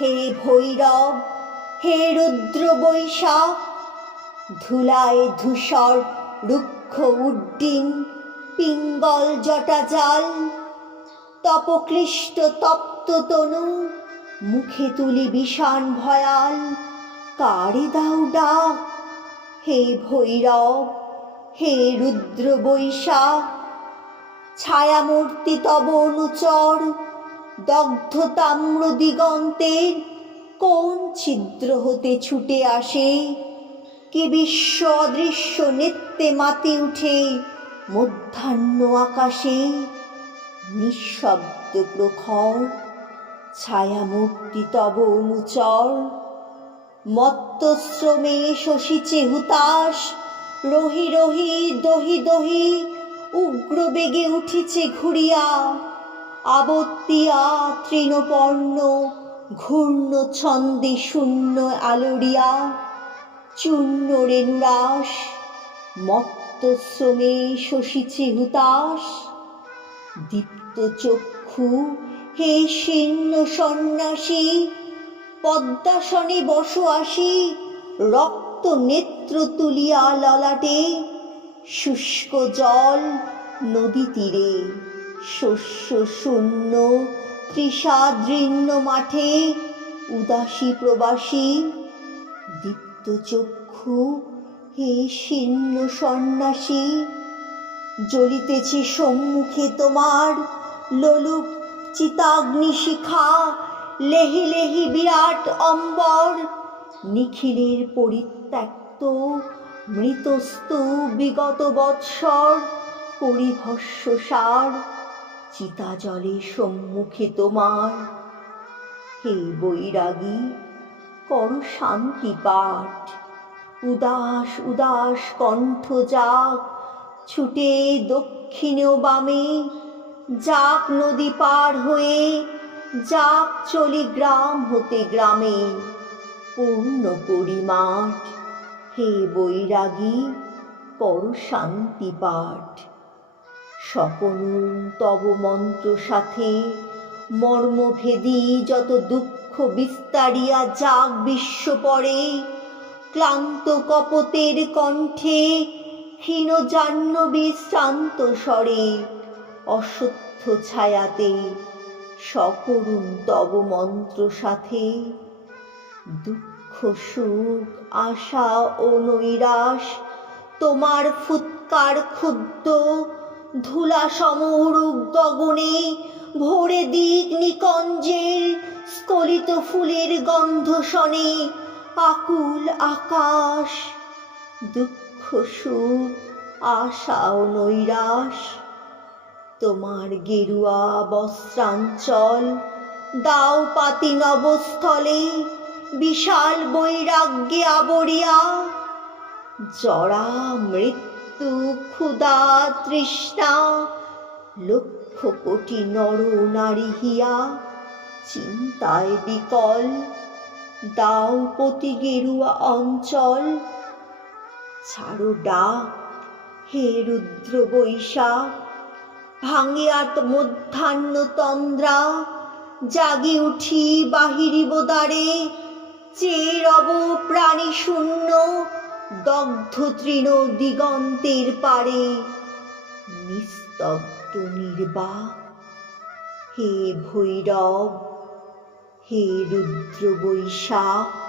হে ভৈরব, হে রুদ্র বৈশাখ, ধুলায় ধূসর রুক্ষ উড্ডিন, পিঙ্গল জটা জাল তপকৃষ্ট তপ্ত তনু, মুখে তুলি বিষাণ ভয়াল, কারে দাও ডাক, হে ভৈরব, হে রুদ্র বৈশাখ, ছায়ামূর্তি তব অনুচর দগ্ধ তাম্র দিগন্তের কোন ছিদ্র হতে ছুটে আসে? কি বিশ্ব অদৃশ্য নৃত্যে মাতি উঠে মধ্যাহ্ন আকাশে? নিঃশব্দ প্রখর ছায়ামূর্তি তব অনুচর। মত্তশ্রমে শশিচে হুতাশ রহি রহি দহি দহি, উগ্র বেগে উঠিছে ঘুরিয়া। আবত্তিয়া তৃণপর্ণ, ঘূর্ণ ছন্দে শূন্য আলোড়িয়া চূর্ণ রেণুরাস মত্তশ্রমে শশিছে হুতাশ, দীপ্ত চক্ষু হে শীর্ণ সন্ন্যাসী পদ্মাসনে বস আসি রক্ত নেত্র তুলিয়া ললাটে, শুষ্ক জল নদী তীরে। শস্য শূন্য তৃষাদৃণ্য মাঠে উদাসী প্রবাসী দীপ্ত চক্ষু হে শীর্ণ সন্ন্যাসী, জ্বলিতেছে সম্মুখে তোমার লোলুপ চিতাগ্নি শিখা, লেহি লেহি বিরাট অম্বর, নিখিলের পরিত্যক্ত মৃতস্তু বিগত বৎসর পরিভস্য সার চিতা জলে সম্মুখে তোমার। হে বৈরাগী, কর শান্তি পাঠ। উদাস উদাস কণ্ঠ যাক ছুটে দক্ষিণে ও বামে। যাক নদী পার হয়ে, যাক চলি গ্রাম হতে গ্রামে। পূর্ণ পরিমাঠ। হে বৈরাগী, কর শান্তি পাঠ। স্বপন তব মন্ত্র সাথে মর্মভেদী যত দুঃখ বিস্তারিয়া যাক বিশ্ব পরে। ক্লান্ত কপতের কণ্ঠে ক্ষীণ জাহ্নবী শ্রান্ত স্বরে। অসত্য ছায়াতে সকরুণ তব মন্ত্র সাথে দুঃখ, সুখ, আশা ও নৈরাশ তোমার ফুৎকার ক্ষুদ্র ধুলা সমরূপ গগনে ভোরে দিক নিকঞ্জের ফুলের গন্ধ শনে আকুল আকাশ, দুঃখ, সুখ, আশা ও নৈরাশ। তোমার গেরুয়া বস্ত্রাঞ্চল, দাও পাতি নবস্থলে, বিশাল বৈরাগ্যে আবরিয়া। জরা মৃত্যু ক্ষুধা তৃষ্ণা, লক্ষ কোটি নর নারী হিয়া, চিন্তায় বিকল, দাও পতি গেরুয়া অঞ্চল। ছাড়ো ডাক, হে রুদ্র বৈশাখ ভাঙিয়া মধ্যাহ্ন তন্দ্রা, জাগি উঠি বাহিরিব দ্বারে রব প্রাণী শূন্য দগ্ধ তৃণ দিগন্তের পারে নিস্তব্ধ নির্বাক। হে ভৈরব হে রুদ্র বৈশাখ